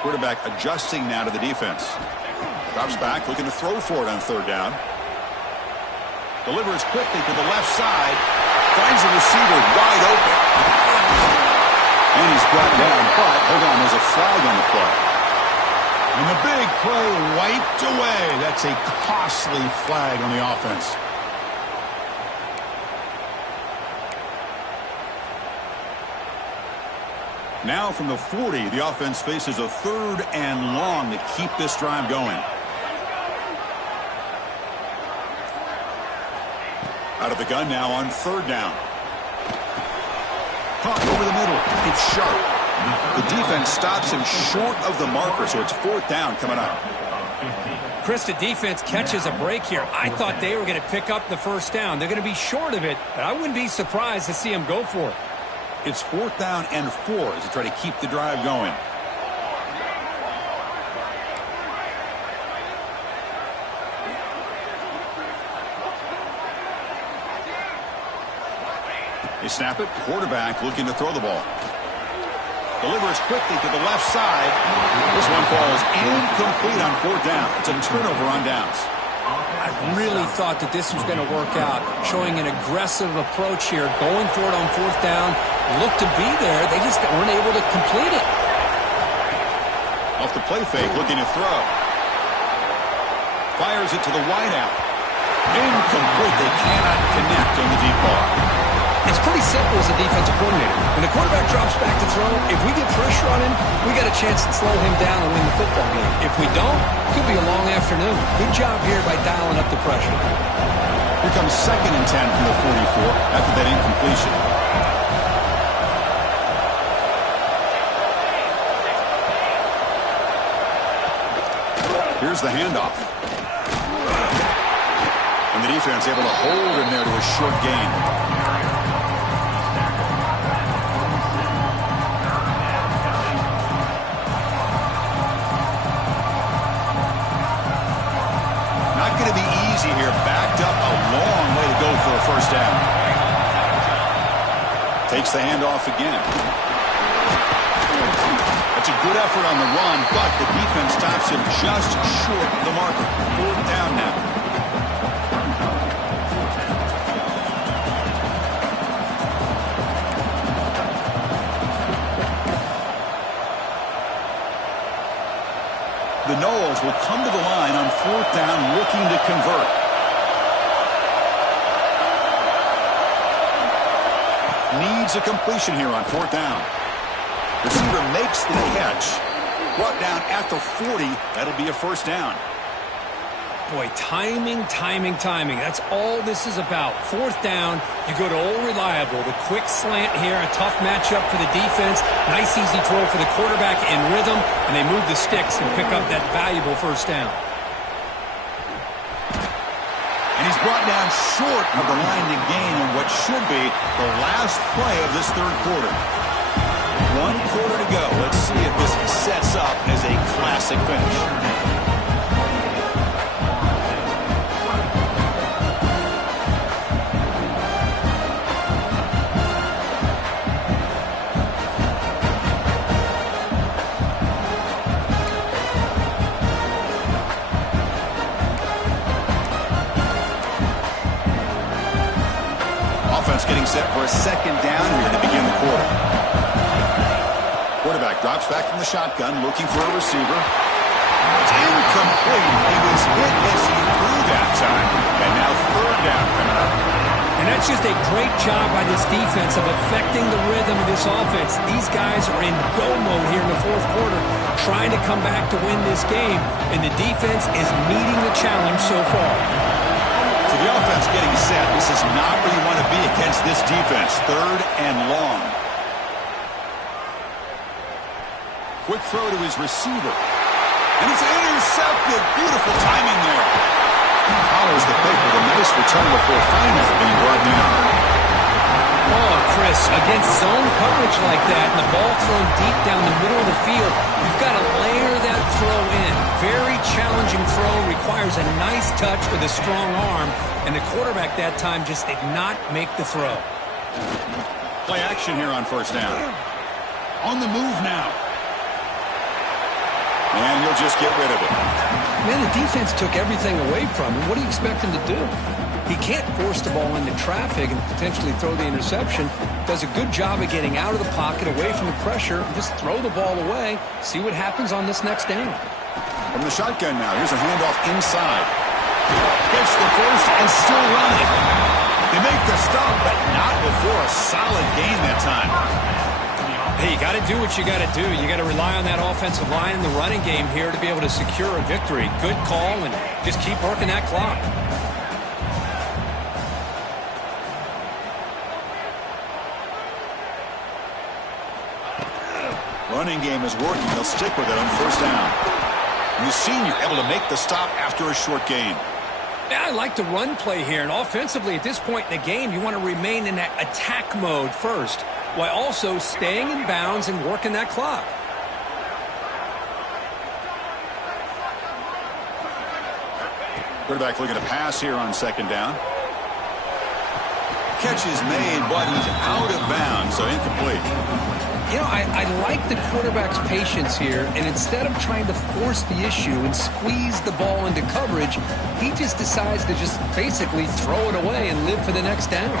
Quarterback adjusting now to the defense. Drops back, looking to throw for it on 3rd down. Delivers quickly to the left side. Finds a receiver wide open. And he's brought down, but hold on, there's a flag on the play. And the big play wiped away. That's a costly flag on the offense. Now from the 40, the offense faces a 3rd and long to keep this drive going. Out of the gun now on 3rd down. Caught over the middle. It's sharp. The defense stops him short of the marker, so it's 4th down coming up. Chris, the defense catches a break here. I thought they were going to pick up the 1st down. They're going to be short of it, but I wouldn't be surprised to see them go for it. It's 4th down and 4 as they try to keep the drive going. They snap it. Quarterback looking to throw the ball. Delivers quickly to the left side. This one falls incomplete on 4th down. It's a turnover on downs. I really thought that this was going to work out, showing an aggressive approach here, going for it on 4th down. Looked to be there. They just weren't able to complete it. Off the play fake, looking to throw. Fires it to the wideout. Incomplete. They cannot connect on the deep ball. It's pretty simple as a defensive coordinator. When the quarterback drops back to throw, if we get pressure on him, we got a chance to slow him down and win the football game. If we don't, it could be a long afternoon. Good job here by dialing up the pressure. Here comes 2nd and 10 from the 44 after that incompletion. Here's the handoff. And the defense able to hold him there to a short gain. Going to be easy here. Backed up a long way to go for a 1st down. Takes the handoff again. That's a good effort on the run, but the defense stops him just short of the marker. 4th down now. The Noles will come to the line on 4th down looking to convert. Needs a completion here on 4th down. Receiver makes the catch. Brought down at the 40. That'll be a 1st down. Boy, timing. That's all this is about. 4th down, you go to old reliable. The quick slant here, a tough matchup for the defense. Nice, easy throw for the quarterback in rhythm, and they move the sticks and pick up that valuable 1st down. And he's brought down short of the line to gain on what should be the last play of this 3rd quarter. 1 quarter to go. Let's see if this sets up as a classic finish. Getting set for a 2nd down here to begin the quarter. Quarterback drops back from the shotgun, looking for a receiver. It's incomplete. He was hit as he threw that time. And now 3rd down coming up. And that's just a great job by this defense of affecting the rhythm of this offense. These guys are in go mode here in the 4th quarter, trying to come back to win this game. And the defense is meeting the challenge so far. So the offense getting This is not where you want to be against this defense. 3rd and long. Quick throw to his receiver. And it's intercepted. Beautiful timing there. Follows the pick with a nice return before finally being brought down. Oh, Chris, against zone coverage like that and the ball thrown deep down the middle of the field, you've got to layer that throw in. Very challenging throw, requires a nice touch with a strong arm, and the quarterback that time just did not make the throw. Play action here on 1st down. On the move now. And he'll just get rid of it. Man, the defense took everything away from him. What do you expect him to do? He can't force the ball into traffic and potentially throw the interception. Does a good job of getting out of the pocket, away from the pressure, and just throw the ball away. See what happens on this next down. From the shotgun now, here's a handoff inside. Gets the first and still running. They make the stop, but not before a solid gain that time. Hey, you got to do what you got to do. You got to rely on that offensive line in the running game here to be able to secure a victory. Good call, and just keep working that clock. Running game is working. They'll stick with it on 1st down. And the senior able to make the stop after a short gain. Yeah, I like the run play here. And offensively, at this point in the game, you want to remain in that attack mode first, while also staying in bounds and working that clock. Quarterback looking to pass here on 2nd down. Catch is made, but he's out of bounds, so incomplete. You know, I like the quarterback's patience here, and instead of trying to force the issue and squeeze the ball into coverage, he just decides to just basically throw it away and live for the next down.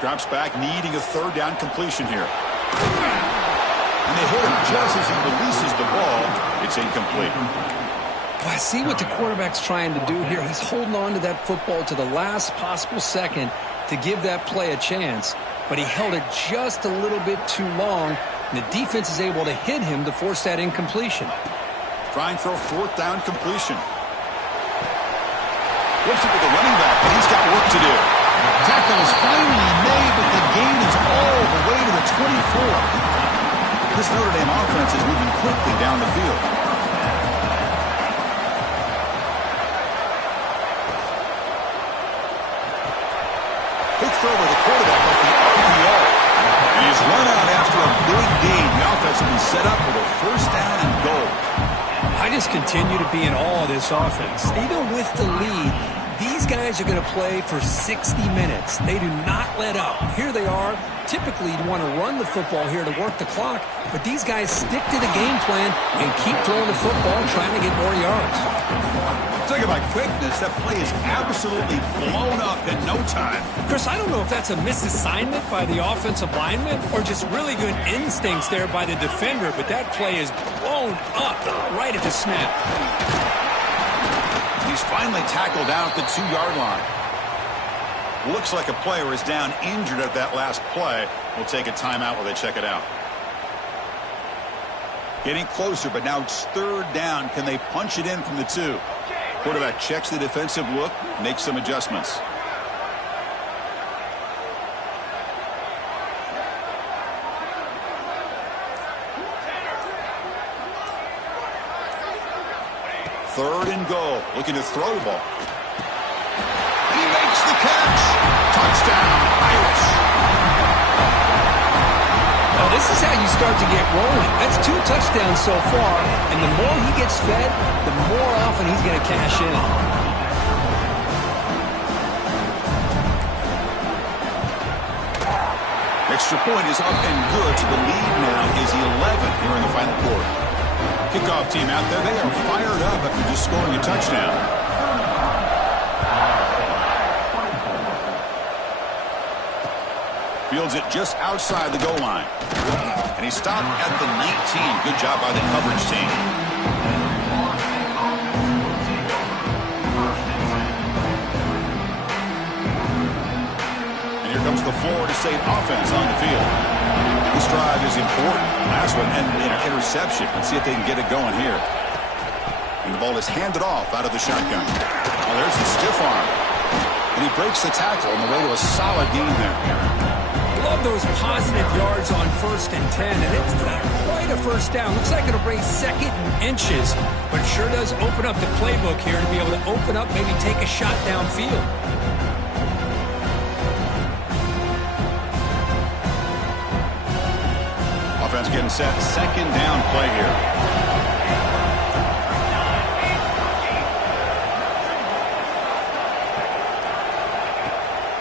Drops back, needing a 3rd down completion here. And they hit him just as he releases the ball. It's incomplete. Well, I see what the quarterback's trying to do here. He's holding on to that football to the last possible second to give that play a chance. But he held it just a little bit too long, and the defense is able to hit him to force that incompletion. Trying for a 4th down completion. Whips it with the running back, but he's got work to do. Tackle is finally made, but the gain is all the way to the 24. This Notre Dame offense is moving quickly down the field. Quick throw by the quarterback off the RPO. He's run out after a big gain. The offense will be set up with a 1st down and goal. I just continue to be in awe of this offense. Even with the lead, these guys are going to play for 60 minutes. They do not let up. Here they are. Typically, you want to run the football here to work the clock, but these guys stick to the game plan and keep throwing the football, trying to get more yards. Talk about quickness. That play is absolutely blown up in no time. Chris, I don't know if that's a misassignment by the offensive lineman or just really good instincts there by the defender, but that play is blown up right at the snap. He's finally tackled down at the 2-yard line. Looks like a player is down injured at that last play. We'll take a timeout while they check it out. Getting closer, but now it's 3rd down. Can they punch it in from the 2? Quarterback checks the defensive look, makes some adjustments. Third and goal, looking to throw the ball. And he makes the catch. Touchdown, Irish. Well, this is how you start to get rolling. That's 2 touchdowns so far, and the more he gets fed, the more often he's going to cash in. Extra point is up and good. So the lead now is 11 here in the final quarter. Kickoff team out there, they are fired up after just scoring a touchdown. Fields it just outside the goal line. And he stopped at the 19. Good job by the coverage team. And here comes the Florida State offense on the field. This drive is important. Last one ended in an interception. Let's see if they can get it going here. And the ball is handed off out of the shotgun. Oh, there's the stiff arm. breaks the tackle on the way to a solid gain there. Love those positive yards on 1st and 10, and it's not quite a first down. Looks like it'll bring 2nd and inches, but it sure does open up the playbook here to be able to open up, maybe take a shot downfield. Offense getting set, 2nd down play here.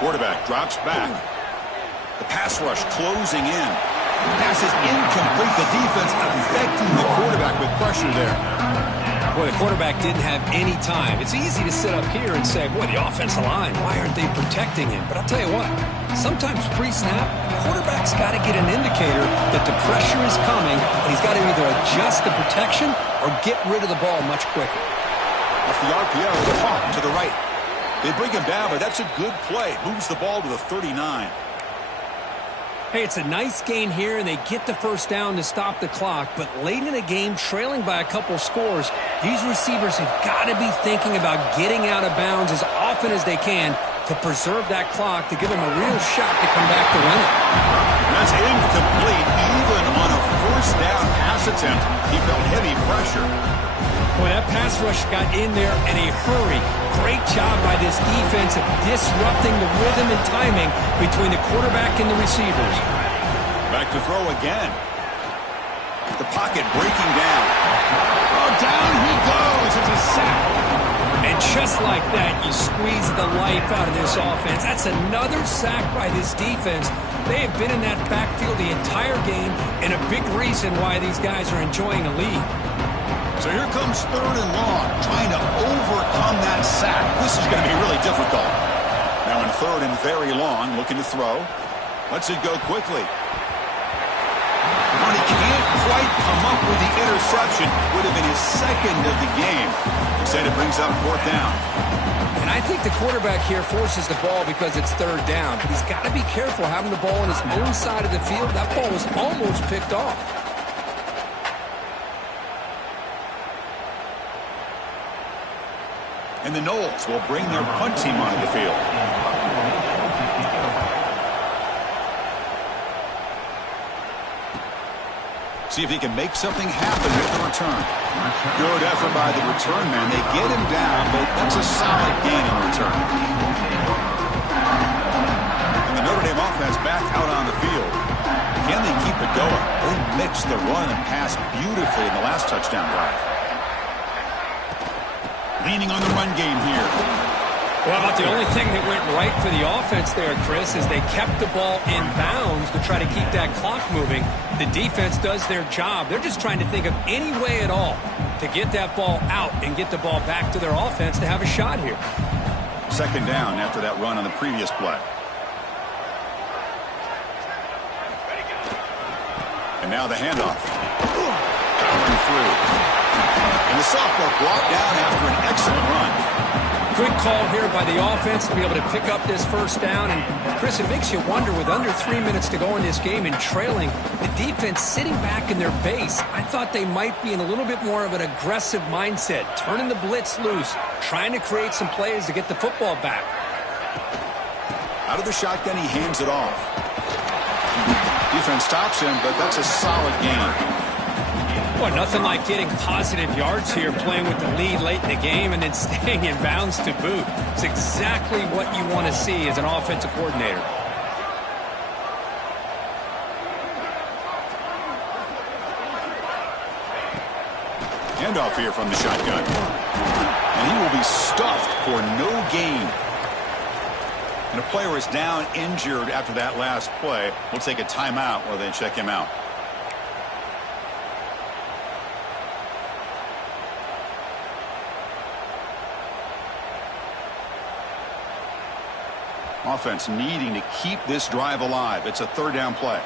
Quarterback drops back. The pass rush closing in. Pass is incomplete. The defense affecting the quarterback with pressure there. Boy, the quarterback didn't have any time. It's easy to sit up here and say, boy, the offensive line, why aren't they protecting him? But I'll tell you what, sometimes pre-snap, the quarterback's got to get an indicator that the pressure is coming, and he's got to either adjust the protection or get rid of the ball much quicker. Off the RPO, caught to the right. They bring him down, but that's a good play. Moves the ball to the 39. Hey, it's a nice gain here, and they get the first down to stop the clock. But late in the game, trailing by a couple scores, these receivers have got to be thinking about getting out of bounds as often as they can to preserve that clock, to give them a real shot to come back to win it. That's incomplete. Even on a 1st down pass attempt, he felt heavy pressure. Boy, that pass rush got in there in a hurry. Great job by this defense of disrupting the rhythm and timing between the quarterback and the receivers. Back to throw again. The pocket breaking down. Oh, down he goes. It's a sack. And just like that, you squeeze the life out of this offense. That's another sack by this defense. They have been in that backfield the entire game, and a big reason why these guys are enjoying a lead. So here comes 3rd and long, trying to overcome that sack. This is going to be really difficult. Now in 3rd and very long, looking to throw. Lets it go quickly. When he can't quite come up with the interception, would have been his 2nd of the game. Instead, it brings up 4th down. And I think the quarterback here forces the ball because it's 3rd down. But he's got to be careful having the ball on his own side of the field. That ball was almost picked off. And the Knowles will bring their punt team onto the field. See if he can make something happen with the return. Good effort by the return man. They get him down, but that's a solid gain in return. And the Notre Dame offense back out on the field. Can they keep it going? They mixed the run and pass beautifully in the last touchdown drive. Leaning on the run game here. Well, about the only thing that went right for the offense there, Chris, is they kept the ball in bounds to try to keep that clock moving. The defense does their job. They're just trying to think of any way at all to get that ball out and get the ball back to their offense to have a shot here. 2nd down after that run on the previous play. And now the handoff. Powering through. And the sophomore brought down after an excellent run. Good call here by the offense to be able to pick up this 1st down. And, Chris, it makes you wonder, with under 3 minutes to go in this game and trailing, the defense sitting back in their base, I thought they might be in a little bit more of an aggressive mindset, turning the blitz loose, trying to create some plays to get the football back. Out of the shotgun, he hands it off. Defense stops him, but that's a solid gain. Boy, nothing like getting positive yards here, playing with the lead late in the game and then staying in bounds to boot. It's exactly what you want to see as an offensive coordinator. Handoff here from the shotgun. And he will be stuffed for no gain. And a player is down injured after that last play. We'll take a timeout while they check him out. Offense needing to keep this drive alive. It's a 3rd down play.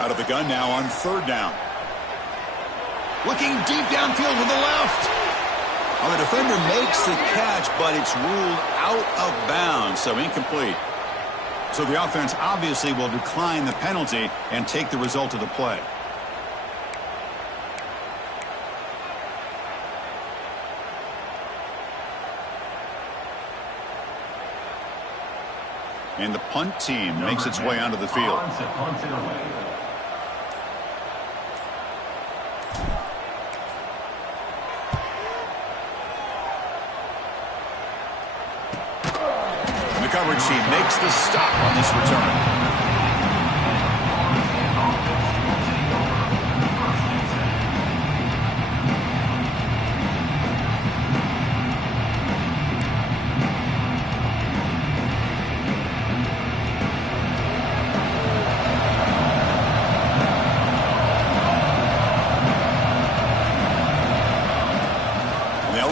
Out of the gun now on 3rd down. Looking deep downfield to the left. Well, the defender makes the catch, but it's ruled out of bounds, so incomplete. So the offense obviously will decline the penalty and take the result of the play. And the punt team makes its way onto the field. The coverage team makes the stop on this return.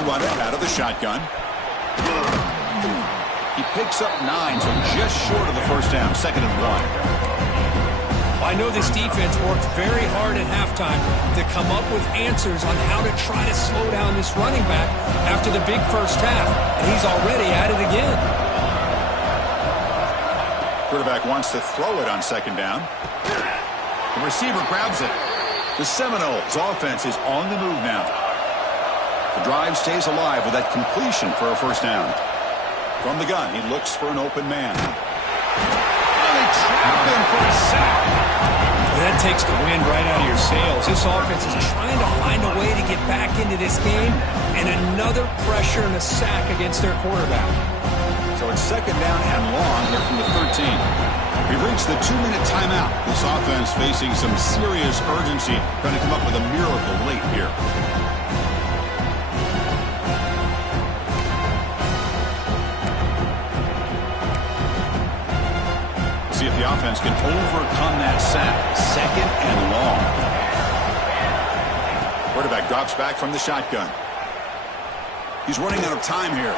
Run it out of the shotgun. He picks up 9, so just short of the first down, 2nd and 1. I know this defense worked very hard at halftime to come up with answers on how to try to slow down this running back after the big first half, and he's already at it again. Quarterback wants to throw it on 2nd down. The receiver grabs it. The Seminoles offense is on the move now. The drive stays alive with that completion for a first down. From the gun, he looks for an open man. And they trap him for a sack. That takes the wind right out of your sails. This offense is trying to find a way to get back into this game, and another pressure and a sack against their quarterback. So it's 2nd down and long here from the 13. We've reached the 2-minute timeout. This offense facing some serious urgency, trying to come up with a miracle late here. See if the offense can overcome that sack. 2nd and long. Quarterback drops back from the shotgun. He's running out of time here.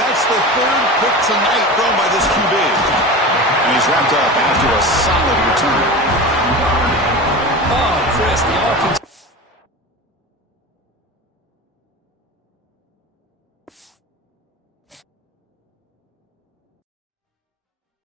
That's the 3rd pick tonight thrown by this QB. And he's wrapped up after a solid return.